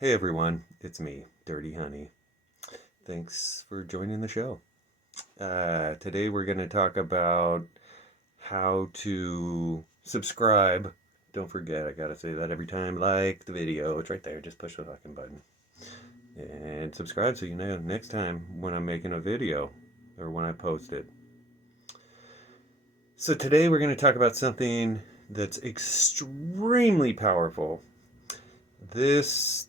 Hey everyone, it's me, Dirty Honey. Thanks for joining the show. Today we're going to talk about how to subscribe. Don't forget, I gotta say that every time. Like the video, it's right there. Just push the fucking button and subscribe so you know next time when I'm making a video or when I post it. So today we're going to talk about something that's extremely powerful. This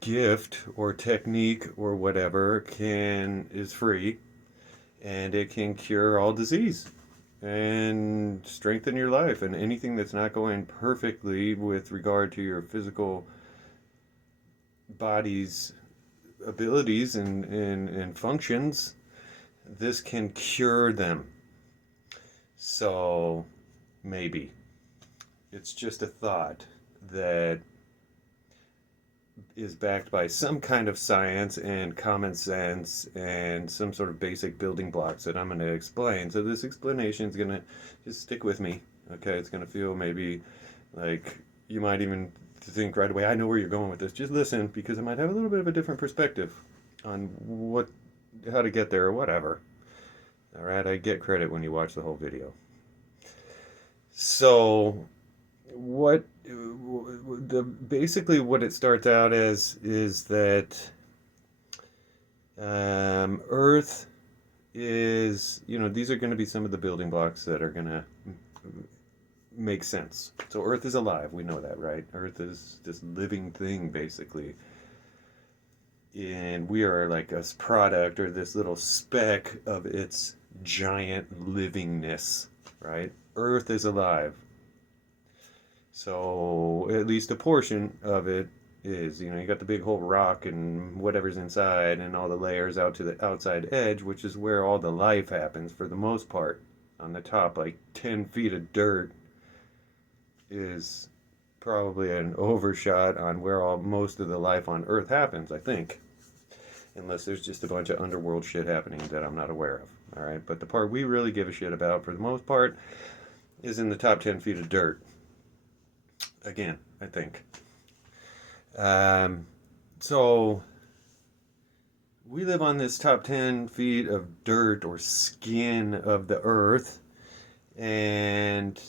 gift or technique or whatever can is free, and it can cure all disease and strengthen your life, and anything that's not going perfectly with regard to your physical body's abilities and functions. This can cure them. So maybe it's just a thought that is backed by some kind of science and common sense and some sort of basic building blocks that I'm going to explain. So this explanation is going to just stick with me. Okay, it's going to feel maybe like you might even think right away, I know where you're going with this. Just listen, because I might have a little bit of a different perspective on how to get there or whatever. All right, I get credit when you watch the whole video. So what basically what it starts out as is that Earth is, these are going to be some of the building blocks that are going to make sense. So Earth is alive. We know that, right? Earth is this living thing, basically. And we are like a product or this little speck of its giant livingness, right? Earth is alive. So at least a portion of it is, you got the big whole rock and whatever's inside and all the layers out to the outside edge, which is where all the life happens for the most part. On the top, like 10 feet of dirt is probably an overshot on where most of the life on Earth happens, I think. Unless there's just a bunch of underworld shit happening that I'm not aware of. All right, but the part we really give a shit about for the most part is in the top 10 feet of dirt. Again, I think. Um, so we live on this top 10 feet of dirt or skin of the earth, and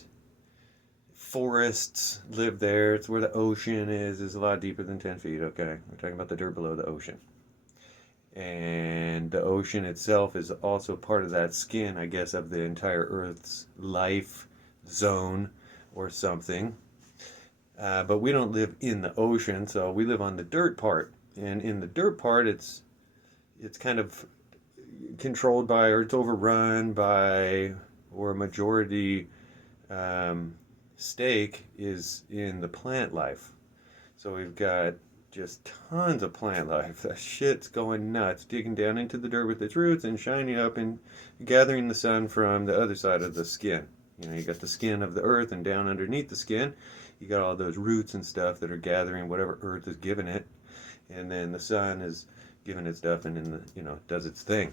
forests live there. It's where the ocean is a lot deeper than 10 feet. Okay, we're talking about the dirt below the ocean. And the ocean itself is also part of that skin, I guess, of the entire earth's life zone or something. But we don't live in the ocean, so we live on the dirt part. And in the dirt part, it's kind of controlled by, or it's overrun by, or a majority um, stake is in the plant life. So we've got just tons of plant life. That shit's going nuts, digging down into the dirt with its roots and shining up and gathering the sun from the other side of the skin. You got the skin of the earth, and down underneath the skin, you got all those roots and stuff that are gathering whatever earth is giving it, and then the sun is giving it stuff, and then does its thing.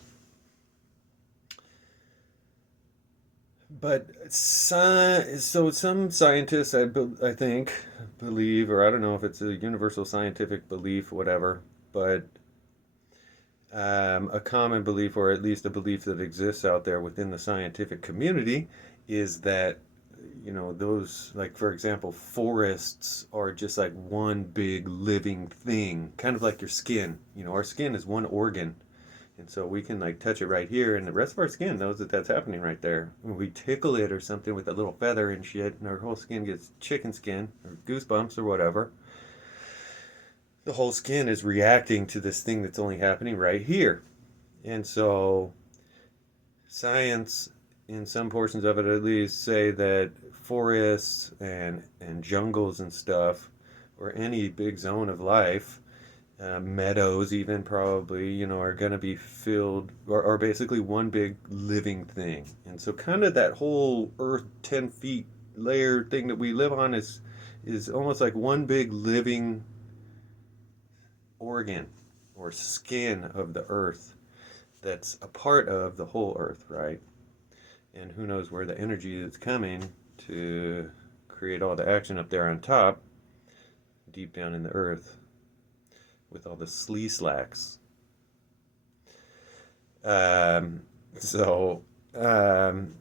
But so some scientists, I think, believe, or I don't know if it's a universal scientific belief, whatever, but a common belief, or at least a belief that exists out there within the scientific community, is that those, like, for example, forests are just like one big living thing, kind of like your skin. Our skin is one organ, and so we can like touch it right here, and the rest of our skin knows that that's happening right there. When we tickle it or something with a little feather and shit, and our whole skin gets chicken skin or goosebumps or whatever, the whole skin is reacting to this thing that's only happening right here. And so science, in some portions of it at least, say that forests and jungles and stuff, or any big zone of life, meadows even probably, are going to be filled, or are basically one big living thing. And so kind of that whole earth 10 feet layer thing that we live on is almost like one big living organ or skin of the earth that's a part of the whole earth, right? And who knows where the energy is coming to create all the action up there on top, deep down in the earth. with all the slee slacks. Um, so, um,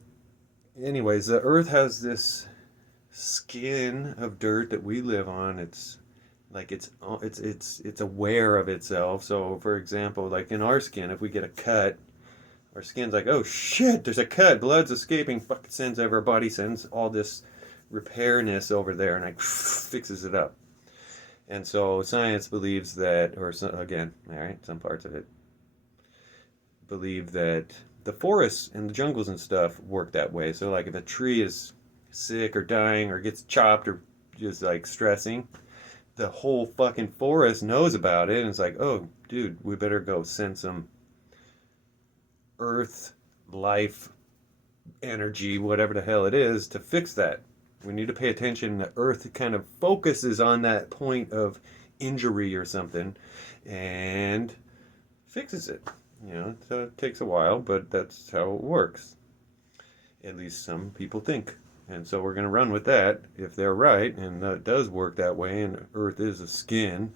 anyways, the Earth has this skin of dirt that we live on. It's like it's aware of itself. So, for example, like in our skin, if we get a cut, our skin's like, oh shit, there's a cut, blood's escaping. Fucking sends over our body sends all this repairness over there and like fixes it up. And so science believes that, or so, again, all right, some parts of it believe that the forests and the jungles and stuff work that way. So like if a tree is sick or dying or gets chopped or just like stressing, the whole fucking forest knows about it and it's like, oh, dude, we better go send some earth life energy, whatever the hell it is, to fix that. We need to pay attention. The earth kind of focuses on that point of injury or something and fixes it. You know, so it takes a while, but that's how it works. At least some people think. And so we're going to run with that if they're right, and that does work that way. And Earth is a skin,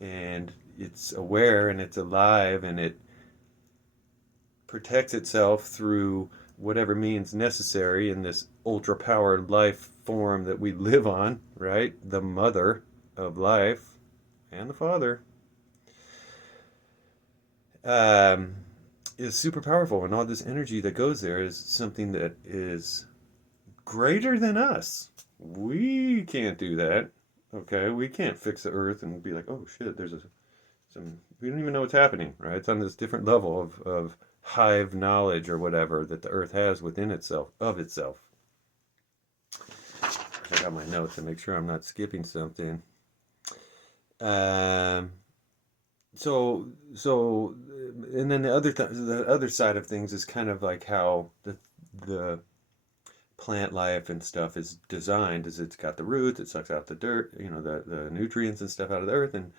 and it's aware and it's alive, and it protects itself through whatever means necessary in this ultra powered life form that we live on, right? The mother of life and the father. Um, is super powerful, and all this energy that goes there is something that is greater than us. We can't do that. Okay, we can't fix the earth and be like, oh shit, there's some. We don't even know what's happening, right? It's on this different level of hive knowledge or whatever that the earth has within itself, of itself. I got my notes to make sure I'm not skipping something. Um, so and then the other side of things is kind of like how the plant life and stuff is designed is it's got the roots, it sucks out the dirt, you know, the nutrients and stuff out of the earth, and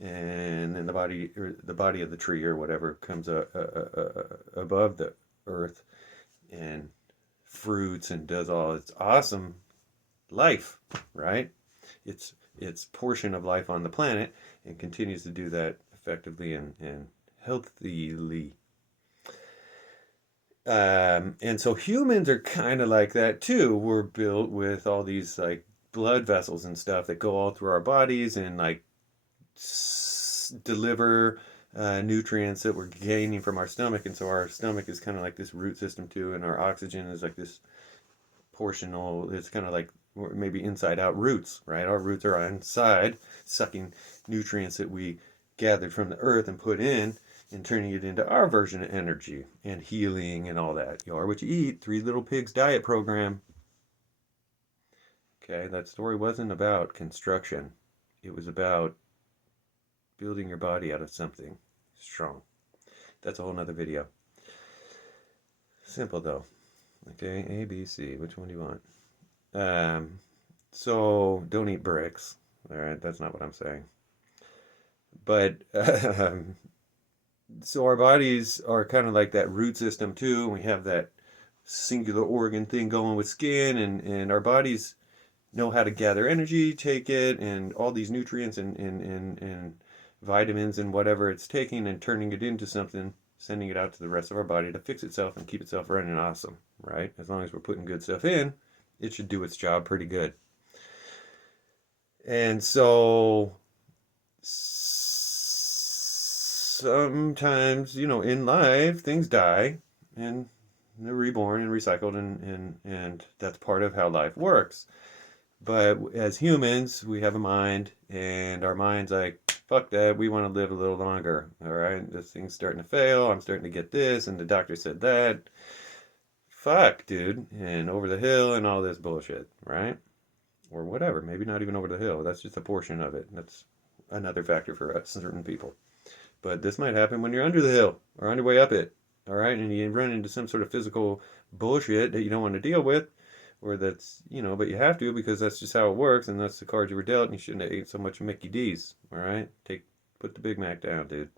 then the body or the body of the tree or whatever comes above the earth and fruits and does all its awesome life, right? It's portion of life on the planet and continues to do that effectively and healthily. And so humans are kind of like that too. We're built with all these like blood vessels and stuff that go all through our bodies and like deliver nutrients that we're gaining from our stomach. And so our stomach is kind of like this root system too, and our oxygen is like this portional. It's kind of like maybe inside out roots, right? Our roots are inside, sucking nutrients that we gathered from the earth and put in and turning it into our version of energy and healing and all that. You are what you eat. Three Little Pigs diet program. Okay, that story wasn't about construction. It was about building your body out of something strong. That's a whole nother video. Simple though. Okay, A, B, C. Which one do you want? So don't eat bricks. All right, that's not what I'm saying. But so our bodies are kind of like that root system too. We have that singular organ thing going with skin, and our bodies know how to gather energy, take it, and all these nutrients and vitamins and whatever it's taking and turning it into something, sending it out to the rest of our body to fix itself and keep itself running awesome, right? As long as we're putting good stuff in, it should do its job pretty good. And so sometimes, you know, in life, things die and they're reborn and recycled, and that's part of how life works. But as humans, we have a mind, and our mind's like, fuck that, we want to live a little longer. All right, this thing's starting to fail. I'm starting to get this, and the doctor said that. Fuck, dude. And over the hill and all this bullshit, right? Or whatever. Maybe not even over the hill. That's just a portion of it. That's another factor for us, certain people. But this might happen when you're under the hill or on your way up it. All right, and you run into some sort of physical bullshit that you don't want to deal with, or that's, you know, but you have to because that's just how it works, and that's the cards you were dealt, and you shouldn't have ate so much Mickey D's. All right, put the Big Mac down, dude.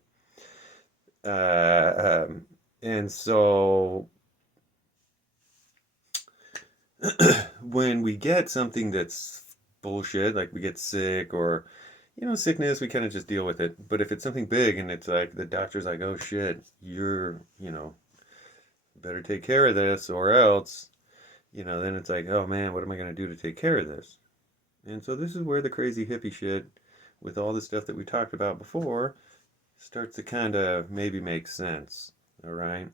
And so when we get something that's bullshit, like we get sick or sickness, we kind of just deal with it. But if it's something big and it's like the doctor's like, oh shit, you're, better take care of this or else, then it's like, oh man, what am I going to do to take care of this? And so this is where the crazy hippie shit with all the stuff that we talked about before starts to kind of maybe make sense. All right.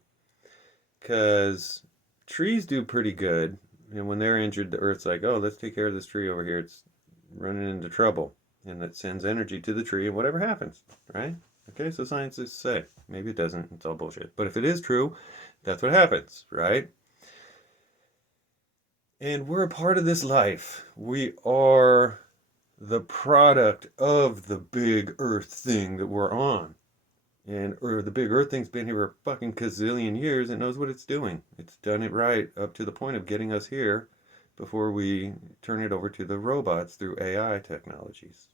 Because trees do pretty good. And when they're injured, the earth's like, oh, let's take care of this tree over here. It's running into trouble. And it sends energy to the tree and whatever happens, right? Okay, so scientists say. Maybe it doesn't. It's all bullshit. But if it is true, that's what happens, right? And we're a part of this life. We are the product of the big earth thing that we're on. Or the big earth thing's been here for a fucking gazillion years. It knows what it's doing. It's done it right up to the point of getting us here before we turn it over to the robots through AI technologies.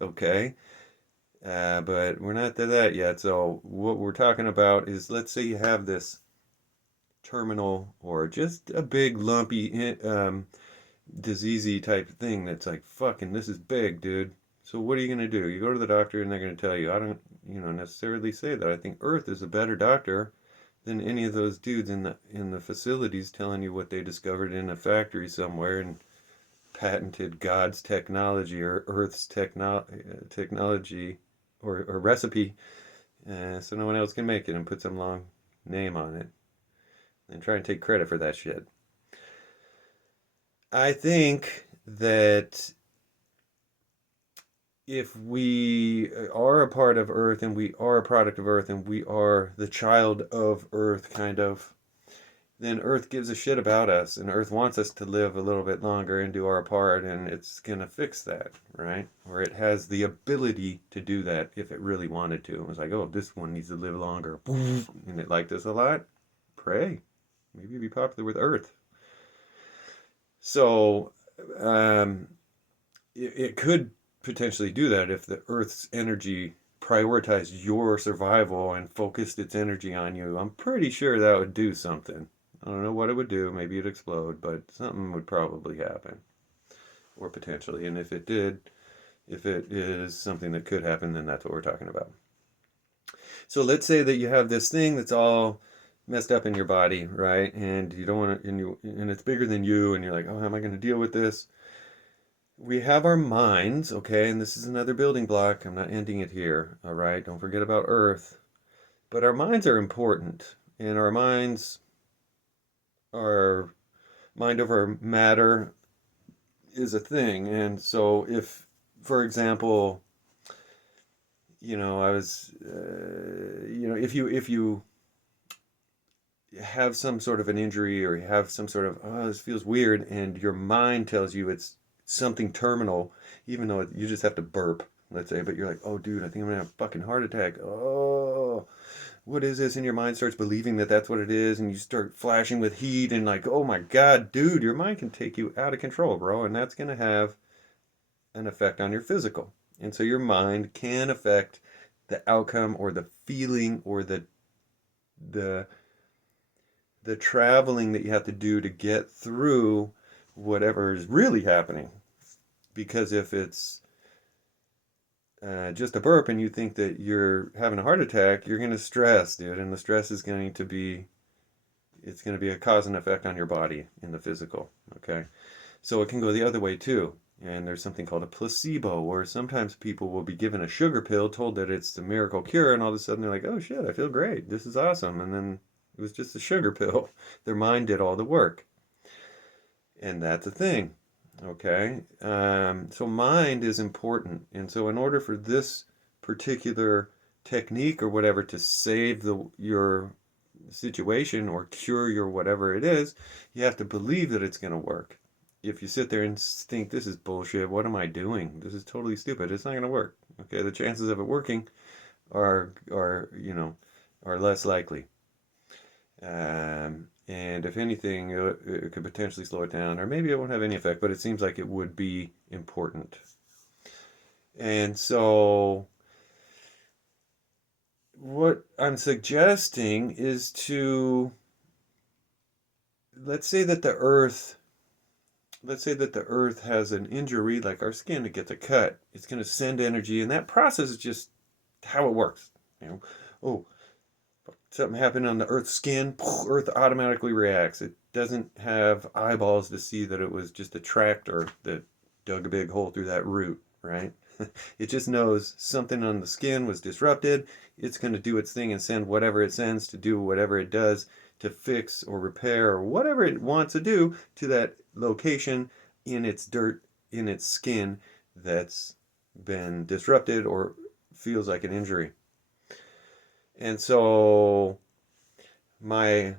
Okay. But we're not to that yet. So what we're talking about is, let's say you have this terminal or just a big lumpy diseasey type thing that's like, fucking, this is big, dude. So what are you gonna do? You go to the doctor and they're gonna tell you, I don't, necessarily say that. I think Earth is a better doctor than any of those dudes in the facilities telling you what they discovered in a factory somewhere and patented God's technology or Earth's technology or recipe, so no one else can make it and put some long name on it and try and take credit for that shit. I think that if we are a part of Earth and we are a product of Earth and we are the child of Earth, kind of, then Earth gives a shit about us and Earth wants us to live a little bit longer and do our part, and it's gonna fix that, right? Or it has the ability to do that if it really wanted to. It was like, oh, this one needs to live longer, and it liked us a lot. Pray, maybe be popular with Earth. So, um, it could potentially do that if the Earth's energy prioritized your survival and focused its energy on you. I'm pretty sure that would do something. I don't know what it would do. Maybe it'd explode, but something would probably happen. Or potentially. And if it did, if it is something that could happen, then that's what we're talking about. So let's say that you have this thing that's all messed up in your body, right? And you don't want to, and it's bigger than you, and you're like, oh, how am I going to deal with this? We have our minds, okay, and this is another building block. I'm not ending it here, all right? Don't forget about Earth. But our minds are important, and our minds are mind over matter is a thing. And so if, for example, I was, if you have some sort of an injury or you have some sort of, oh, this feels weird, and your mind tells you it's something terminal, even though you just have to burp, let's say, but you're like, oh, dude, I think I'm gonna have a fucking heart attack. Oh, what is this? And your mind starts believing that that's what it is, and you start flashing with heat and like, oh my God, dude, your mind can take you out of control, bro, and that's gonna have an effect on your physical. And so your mind can affect the outcome or the feeling or the the traveling that you have to do to get through whatever is really happening. Because if it's just a burp and you think that you're having a heart attack, you're going to stress, dude, and the stress is going to be it's going to be a cause and effect on your body in the physical. Okay, so it can go the other way too. And there's something called a placebo, where sometimes people will be given a sugar pill, told that it's the miracle cure, and all of a sudden they're like, oh shit, I feel great. This is awesome. And then it was just a sugar pill. Their mind did all the work. And that's a thing. Okay. So mind is important. And so in order for this particular technique or whatever to save your situation or cure your whatever it is, you have to believe that it's going to work. If you sit there and think this is bullshit, what am I doing? This is totally stupid. It's not going to work. Okay, the chances of it working are less likely. And if anything, it could potentially slow it down, or maybe it won't have any effect, but it seems like it would be important. And so what I'm suggesting is let's say that the Earth let's say that the earth has an injury, like our skin, it gets a cut. It's going to send energy, and that process is just how it works. You know, oh, something happened on the earth's skin, earth automatically reacts. It doesn't have eyeballs to see that it was just a tractor that dug a big hole through that root, right? It just knows something on the skin was disrupted. It's going to do its thing and send whatever it sends to do whatever it does to fix or repair or whatever it wants to do to that location in its dirt, in its skin that's been disrupted or feels like an injury. And so my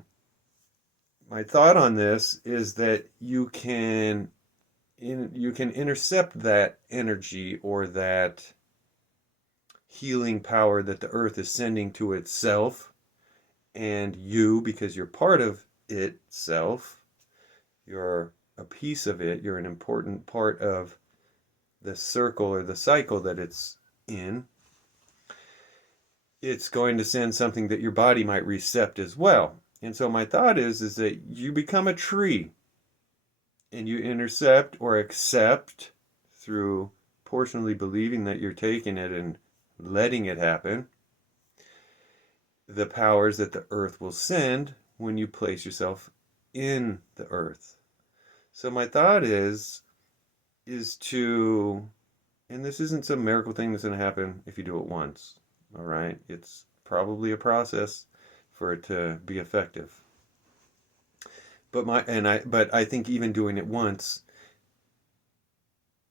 my thought on this is that you can intercept that energy or that healing power that the earth is sending to itself, and you, because you're part of itself, you're a piece of it, you're an important part of the circle or the cycle that it's in. It's going to send something that your body might recept as well. And so my thought is that you become a tree and you intercept or accept through portionally believing that you're taking it and letting it happen the powers that the earth will send when you place yourself in the earth. So my thought is to, and this isn't some miracle thing that's going to happen if you do it once. All right, it's probably a process for it to be effective. But I think even doing it once,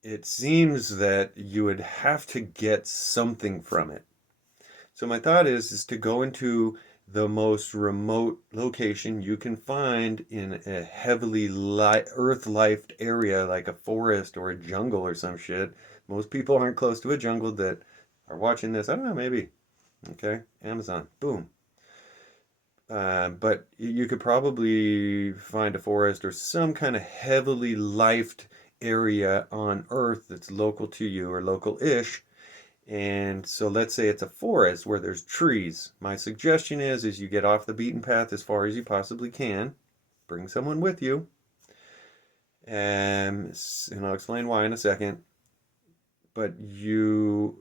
it seems that you would have to get something from it. So my thought is to go into the most remote location you can find in a heavily earth-lifed area like a forest or a jungle or some shit. Most people aren't close to a jungle that are watching this. I don't know, maybe. Okay, Amazon, boom. But you could probably find a forest or some kind of heavily lifed area on Earth that's local to you or local-ish. And so let's say it's a forest where there's trees. My suggestion is you get off the beaten path as far as you possibly can. Bring someone with you. And I'll explain why in a second. But you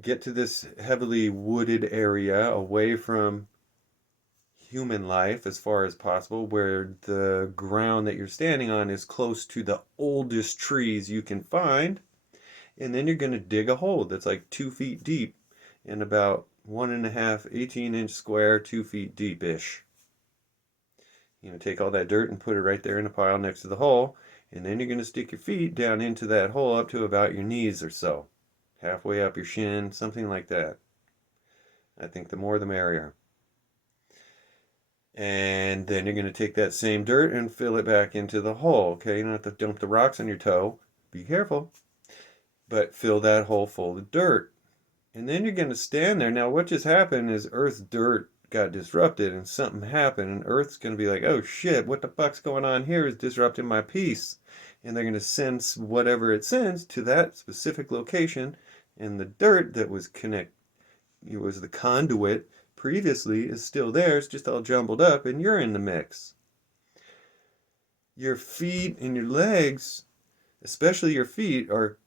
get to this heavily wooded area away from human life as far as possible, where the ground that you're standing on is close to the oldest trees you can find. And then you're going to dig a hole that's like 2 feet deep and about 1.5, 18-inch square, 2 feet deep-ish. Take all that dirt and put it right there in a pile next to the hole. And then you're going to stick your feet down into that hole up to about your knees or so. Halfway up your shin, something like that. I think the more the merrier. And then you're going to take that same dirt and fill it back into the hole. Okay, you don't have to dump the rocks on your toe. Be careful. But fill that hole full of dirt. And then you're going to stand there. Now, what just happened is Earth's dirt got disrupted and something happened. And Earth's going to be like, oh shit, what the fuck's going on here is disrupting my peace. And they're going to send whatever it sends to that specific location. And the dirt that was it was the conduit previously is still there. It's just all jumbled up and you're in the mix. Your feet and your legs, especially your feet, are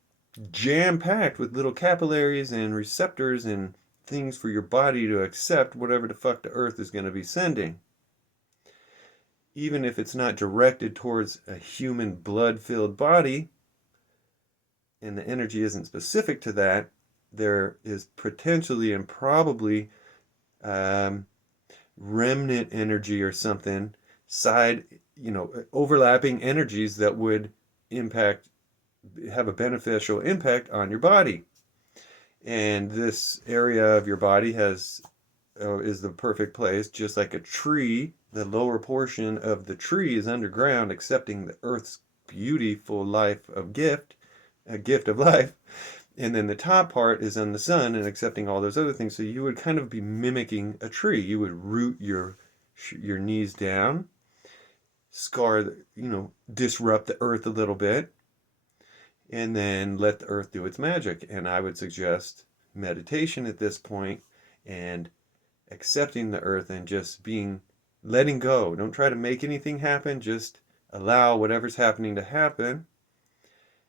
jam-packed with little capillaries and receptors and things for your body to accept whatever the fuck the earth is going to be sending. Even if it's not directed towards a human blood-filled body and the energy isn't specific to that, there is potentially and probably remnant energy or something, overlapping energies that would have a beneficial impact on your body. And this area of your body is the perfect place, just like a tree. The lower portion of the tree is underground, accepting the earth's beautiful a gift of life. And then the top part is in the sun and accepting all those other things. So you would kind of be mimicking a tree. You would root your knees down, disrupt the earth a little bit, and then let the earth do its magic. And I would suggest meditation at this point and accepting the earth and just letting go. Don't try to make anything happen. Just allow whatever's happening to happen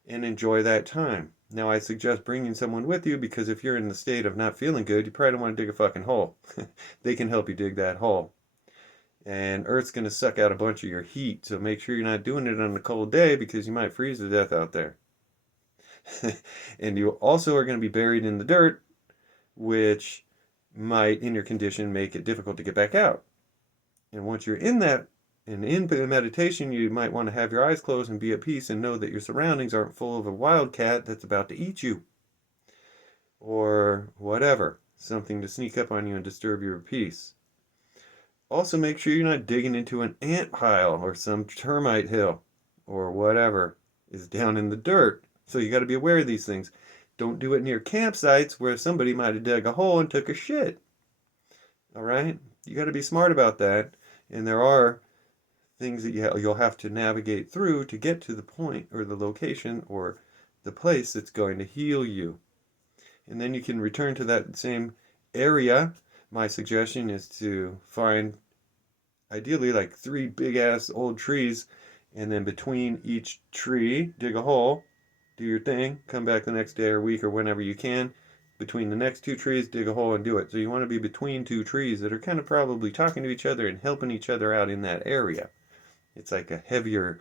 and enjoy that time. Now, I suggest bringing someone with you because if you're in the state of not feeling good, you probably don't want to dig a fucking hole. They can help you dig that hole. And Earth's going to suck out a bunch of your heat, so make sure you're not doing it on a cold day because you might freeze to death out there. And you also are going to be buried in the dirt, which might, in your condition, make it difficult to get back out. And once you're in that, and in meditation, you might want to have your eyes closed and be at peace and know that your surroundings aren't full of a wildcat that's about to eat you. Or whatever. Something to sneak up on you and disturb your peace. Also, make sure you're not digging into an ant pile or some termite hill or whatever is down in the dirt. So you got to be aware of these things. Don't do it near campsites where somebody might have dug a hole and took a shit. All right? You got to be smart about that. And there are things that you'll have to navigate through to get to the point or the location or the place that's going to heal you. And then you can return to that same area. My suggestion is to find ideally like 3 big ass old trees, and then between each tree dig a hole, do your thing, come back the next day or week or whenever you can. Between the next 2 trees, dig a hole and do it. So you want to be between 2 trees that are kind of probably talking to each other and helping each other out in that area. It's like a heavier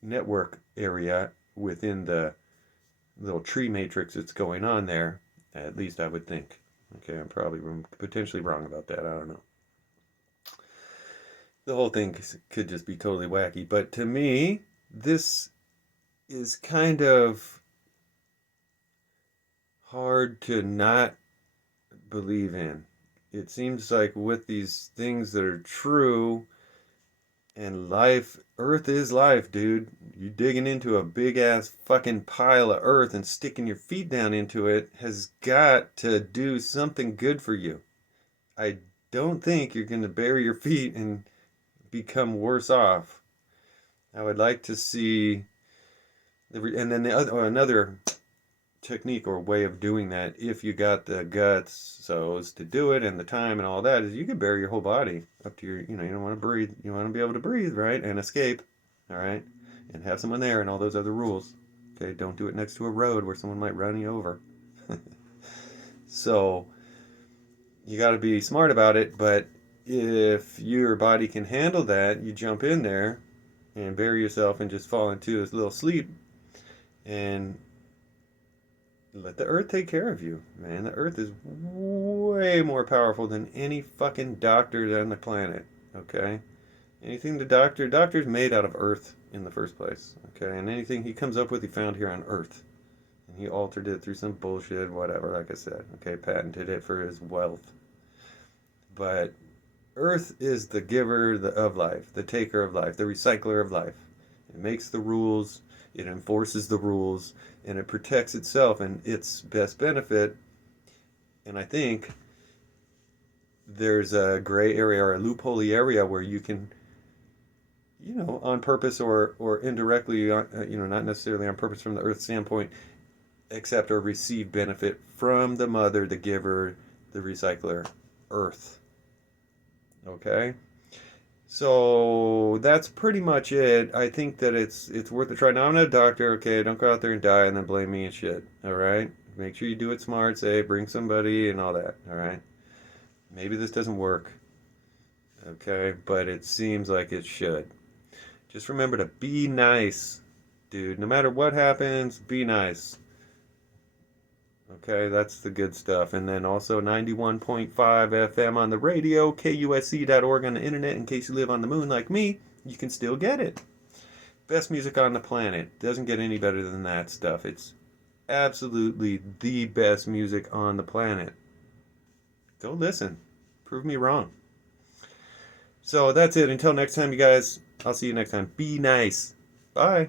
network area within the little tree matrix that's going on there. At least I would think. Okay, I'm probably potentially wrong about that. I don't know. The whole thing could just be totally wacky. But to me, this is kind of hard to not believe in. It seems like with these things that are true and life, Earth is life, dude. You digging into a big ass fucking pile of earth and sticking your feet down into it has got to do something good for you. I don't think you're going to bury your feet and become worse off. I would like to see, and then another technique or way of doing that, if you got the guts so as to do it and the time and all that, is you can bury your whole body up to your, you don't want to breathe, you want to be able to breathe, right, and escape, all right, and have someone there and all those other rules. Okay, don't do it next to a road where someone might run you over. So you got to be smart about it, but if your body can handle that, you jump in there and bury yourself and just fall into this little sleep and let the earth take care of you, man. The earth is way more powerful than any fucking doctor on the planet, okay? Anything doctor's made out of earth in the first place, okay? And anything he comes up with, he found here on earth. And he altered it through some bullshit, whatever, like I said, okay? Patented it for his wealth. But earth is the giver of life, the taker of life, the recycler of life. It makes the rules, it enforces the rules, and it protects itself and its best benefit. And I think there's a gray area or a loophole area where you can, on purpose or indirectly, not necessarily on purpose from the earth standpoint, accept or receive benefit from the mother, the giver, the recycler, earth. Okay? So that's pretty much it. I think that it's worth a try. Now, I'm not a doctor, okay? Don't go out there and die and then blame me and shit, all right? Make sure you do it smart, say, bring somebody and all that, all right? Maybe this doesn't work, okay? But it seems like it should. Just remember to be nice, dude. No matter what happens, be nice. Okay, that's the good stuff. And then also 91.5 FM on the radio, KUSC.org on the internet. In case you live on the moon like me, you can still get it. Best music on the planet. Doesn't get any better than that stuff. It's absolutely the best music on the planet. Go listen. Prove me wrong. So that's it. Until next time, you guys. I'll see you next time. Be nice. Bye.